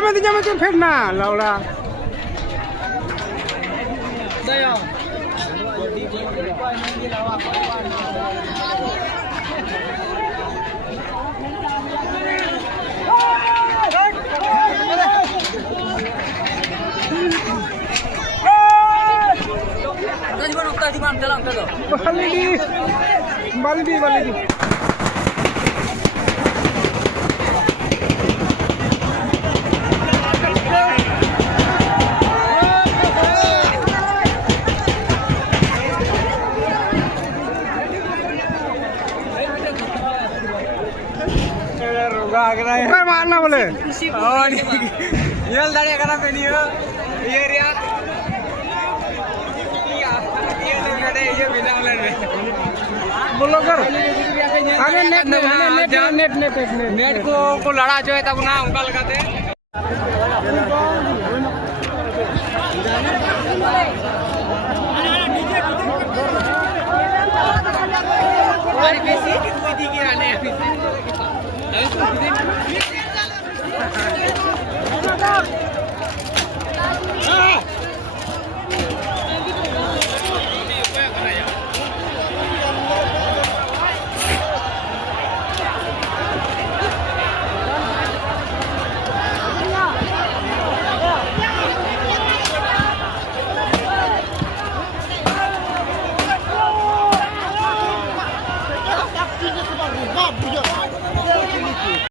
में तो फिर ना लौड़ा Balik. Mana boleh? Oh, ini. Jual dari karena video. Iya dia. Iya ada iya bilang lah. Blogger. Ada net को लड़ा जो है तब ना उनका लगाते